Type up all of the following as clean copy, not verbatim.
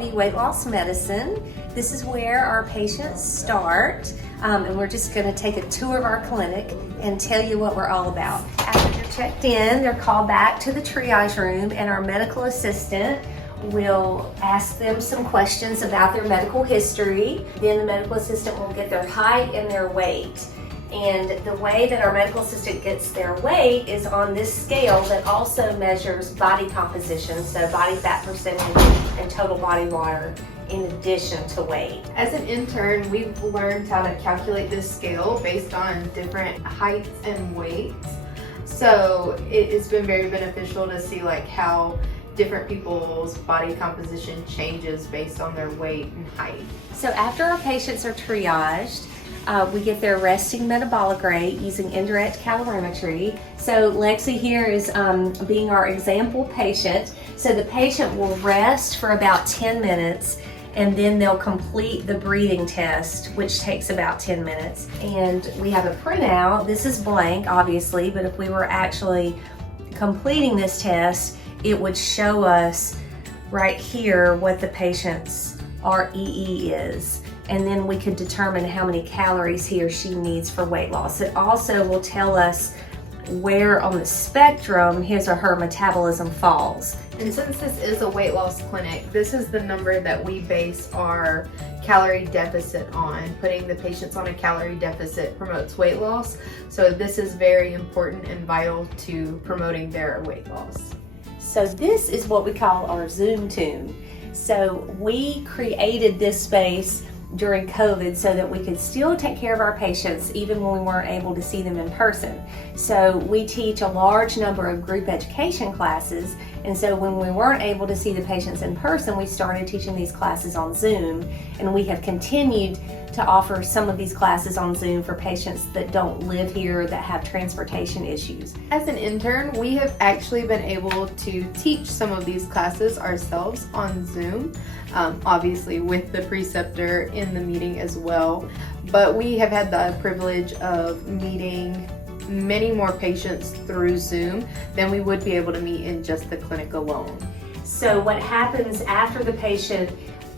community weight loss medicine. This is where our patients start, and we're just going to take a tour of our clinic and tell you what we're all about. After they're checked in, they're called back to the triage room, and our medical assistant will ask them some questions about their medical history. Then the medical assistant will get their height and their weight. And the way that our medical assistant gets their weight is on this scale that also measures body composition, so body fat percentage and total body water in addition to weight. As an intern, we've learned how to calculate this scale based on different heights and weights. So it's been very beneficial to see how different people's body composition changes based on their weight and height. So after our patients are triaged, we get their resting metabolic rate using indirect calorimetry. So Lexi here is being our example patient. So the patient will rest for about 10 minutes, and then they'll complete the breathing test, which takes about 10 minutes. And we have a printout. This is blank, obviously, but if we were actually completing this test, it would show us right here what the patient's REE is. And then we could determine how many calories he or she needs for weight loss. It also will tell us where on the spectrum his or her metabolism falls. And since this is a weight loss clinic, this is the number that we base our calorie deficit on. Putting the patients on a calorie deficit promotes weight loss. So this is very important and vital to promoting their weight loss. So this is what we call our Zoom tune. So we created this space during COVID so that we could still take care of our patients even when we weren't able to see them in person. So we teach a large number of group education classes, and so when we weren't able to see the patients in person, we started teaching these classes on Zoom, and we have continued to offer some of these classes on Zoom for patients that don't live here, that have transportation issues. As an intern, we have actually been able to teach some of these classes ourselves on Zoom, obviously with the preceptor in the meeting as well. But we have had the privilege of meeting many more patients through Zoom than we would be able to meet in just the clinic alone. So what happens after the patient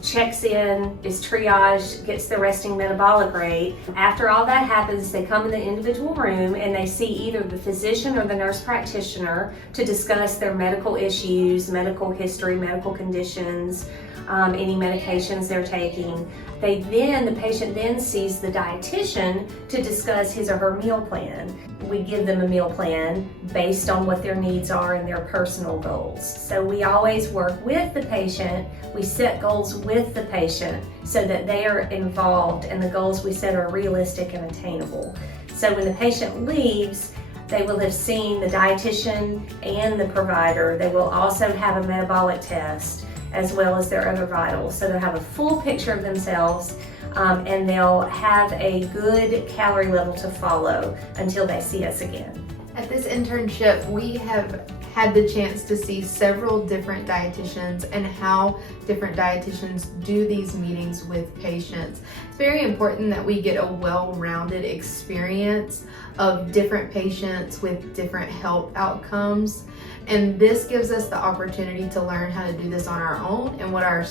checks in, is triaged, gets the resting metabolic rate. After all that happens, they come in the individual room and they see either the physician or the nurse practitioner to discuss their medical issues, medical history, medical conditions, any medications they're taking. The patient then sees the dietitian to discuss his or her meal plan. We give them a meal plan based on what their needs are and their personal goals. So we always work with the patient. We set goals with the patient so that they are involved and the goals we set are realistic and attainable. So when the patient leaves, they will have seen the dietitian and the provider. They will also have a metabolic test as well as their other vitals. So they'll have a full picture of themselves, and they'll have a good calorie level to follow until they see us again. At this internship, we have had the chance to see several different dietitians and how different dietitians do these meetings with patients. It's very important that we get a well-rounded experience of different patients with different health outcomes. And this gives us the opportunity to learn how to do this on our own and what our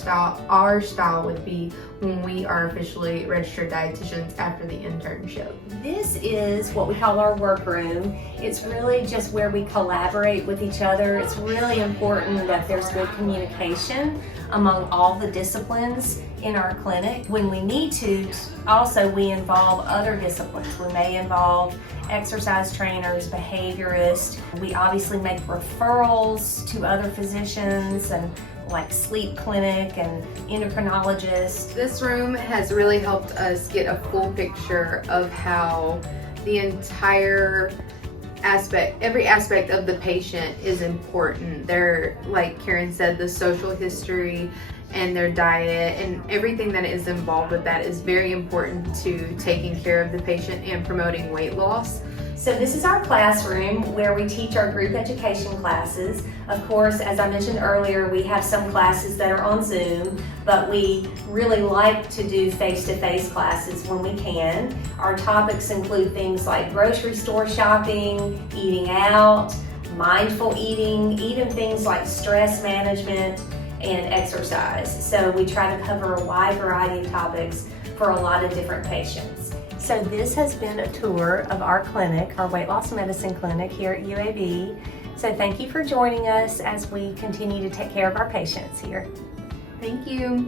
style would be when we are officially registered dietitians after the internship. This is what we call our workroom. It's really just where we collaborate with each other. It's really important that there's good communication among all the disciplines in our clinic. When we need to, also we involve other disciplines. We may involve exercise trainers, behaviorists. We obviously make referrals to other physicians and like sleep clinic and endocrinologists. This room has really helped us get a full picture of how the entire every aspect of the patient is important. They're, like Karin said, the social history and their diet and everything that is involved with that is very important to taking care of the patient and promoting weight loss. So this is our classroom where we teach our group education classes. Of course, as I mentioned earlier, we have some classes that are on Zoom, but we really like to do face-to-face classes when we can. Our topics include things like grocery store shopping, eating out, mindful eating, even things like stress management and exercise. So we try to cover a wide variety of topics for a lot of different patients. So this has been a tour of our clinic, our weight loss medicine clinic here at UAB. So thank you for joining us as we continue to take care of our patients here. Thank you.